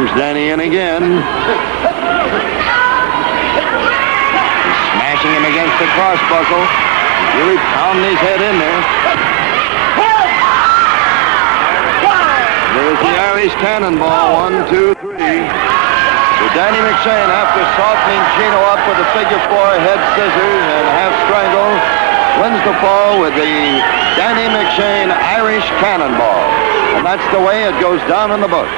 Comes Danny in again. He's smashing him against the crossbuckle. He's really pounding his head in there. There's the Irish cannonball. 1, 2, 3. So Danny McShane, after softening Gino up with a figure 4 head scissors and half strangle, wins the fall with the Danny McShane Irish cannonball. And that's the way it goes down in the books.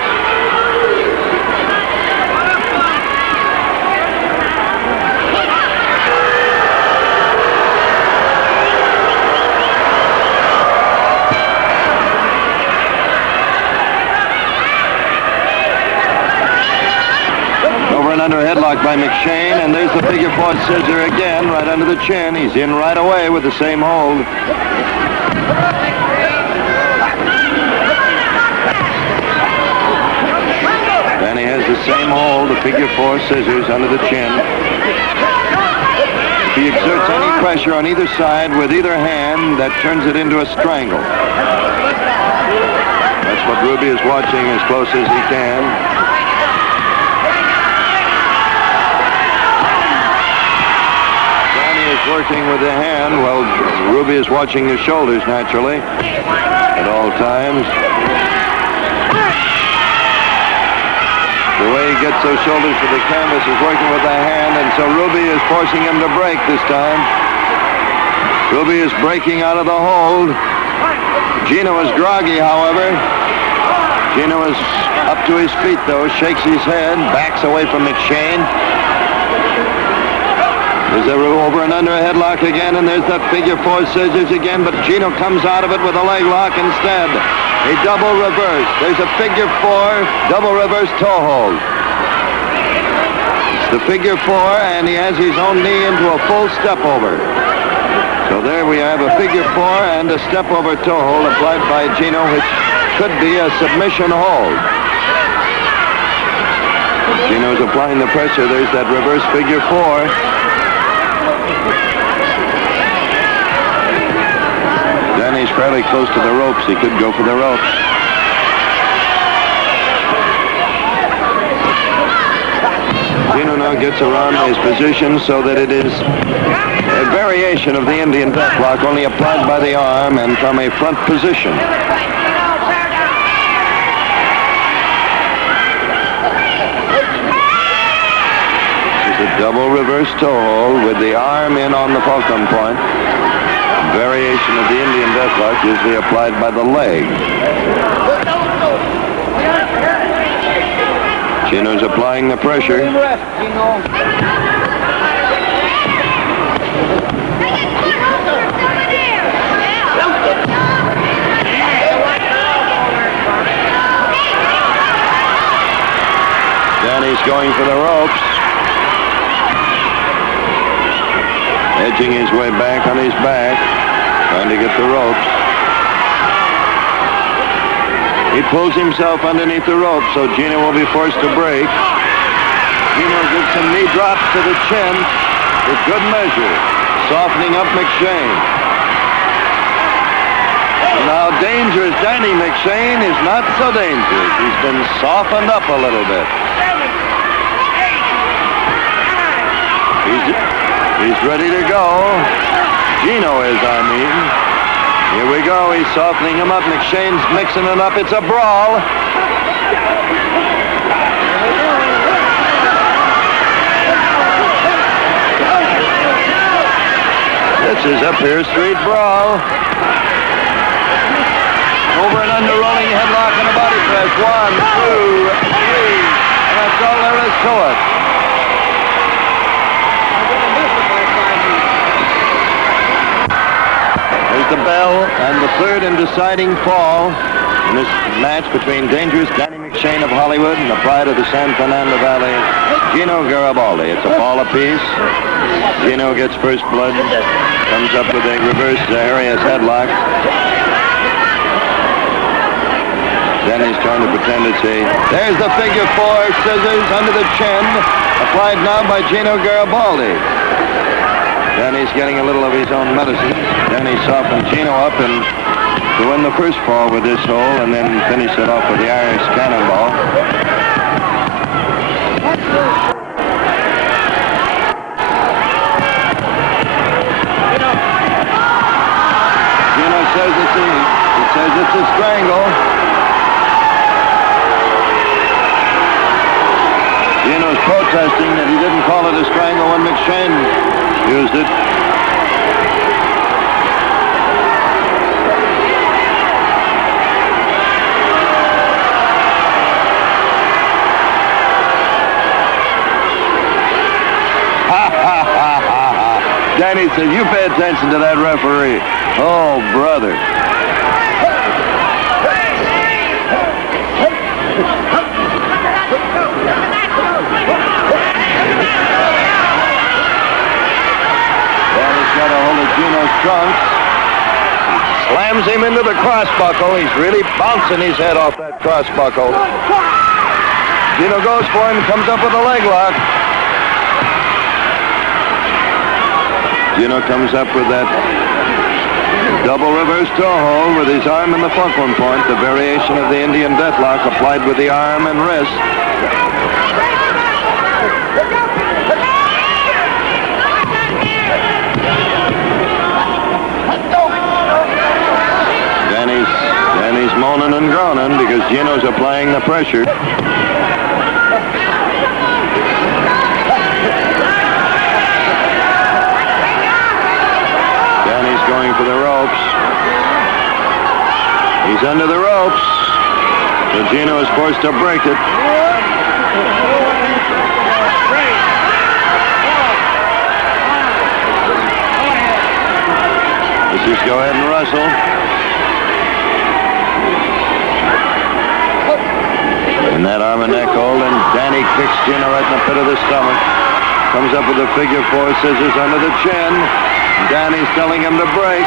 Under headlock by McShane, and there's the figure 4 scissor again, right under the chin. He's in right away with the same hold. Danny has the same hold, the figure 4 scissors under the chin. If he exerts any pressure on either side with either hand, that turns it into a strangle. That's what Ruby is watching as close as he can. Working with the hand. Well, Ruby is watching his shoulders naturally at all times. The way he gets those shoulders to the canvas is working with the hand, and so Ruby is forcing him to break this time. Ruby is breaking out of the hold. Gino is groggy, however. Gino is up to his feet, though, shakes his head, backs away from McShane. There's a over and under a headlock again, and there's that figure 4 scissors again, but Gino comes out of it with a leg lock instead. A double reverse. There's a figure 4 double reverse toe hold. It's the figure 4, and he has his own knee into a full step over. So there we have a figure 4 and a step over toe hold applied by Gino, which could be a submission hold. Gino's applying the pressure. There's that reverse figure 4. Danny's fairly close to the ropes. He could go for the ropes. Gino now gets around his position so that it is a variation of the Indian deathlock, only applied by the arm and from a front position. Double reverse toe hold with the arm in on the fulcrum point. Variation of the Indian deathlock, usually applied by the leg. Gino's applying the pressure. Danny's going for the ropes. Edging his way back on his back, trying to get the ropes. He pulls himself underneath the rope, so Gino will be forced to break. Gino gives some knee drops to the chin with good measure, softening up McShane. Now dangerous Danny McShane is not so dangerous. He's been softened up a little bit. He's ready to go. Gino is, I mean. Here we go. He's softening him up. McShane's mixing it up. It's a brawl. This is a Pier Street brawl. Over and under rolling headlock and a body press. 1, 2, 3. And that's all there is to it. The bell and the third and deciding fall in this match between dangerous Danny McShane of Hollywood and the pride of the San Fernando Valley, Gino Garibaldi. It's a fall apiece. Gino gets first blood, comes up with a reverse Harriet's headlock. Danny's trying to pretend it's a... There's the figure 4 scissors under the chin, applied now by Gino Garibaldi. Danny's getting a little of his own medicine. Danny softened Gino up and to win the first fall with this hole and then finish it off with the Irish cannonball. interesting that he didn't call it a strangle when McShane used it. Danny said, you pay attention to that referee. Oh, brother. Danny's got a hold of Gino's trunks. Slams him into the crossbuckle. He's really bouncing his head off that crossbuckle. Gino goes for him, comes up with a leg lock. Gino comes up with that double reverse toe hold with his arm in the fulcrum point, the variation of the Indian deathlock applied with the arm and wrist. Danny's moaning and groaning because Gino's applying the pressure. Going for the ropes. He's under the ropes. So Gino is forced to break it. Let's just go ahead and wrestle. And that arm and neck hold, and Danny kicks Gino right in the pit of the stomach. Comes up with a figure four scissors under the chin. Danny's telling him to break.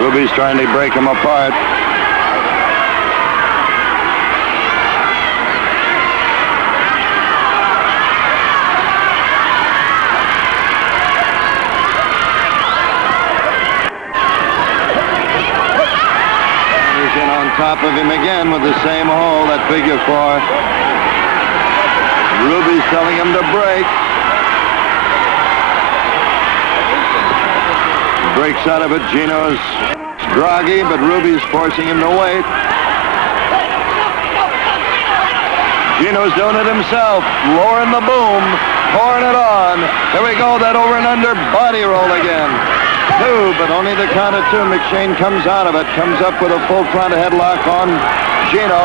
Ruby's trying to break him apart. Danny's in on top of him again with the same hold, that figure four. Ruby's telling him to break. Breaks out of it. Gino's groggy, but Ruby's forcing him to wait. Gino's doing it himself. Lowering the boom. Pouring it on. There we go. That over and under body roll again. Two, but only the count of two. McShane comes out of it. Comes up with a full front headlock on Gino.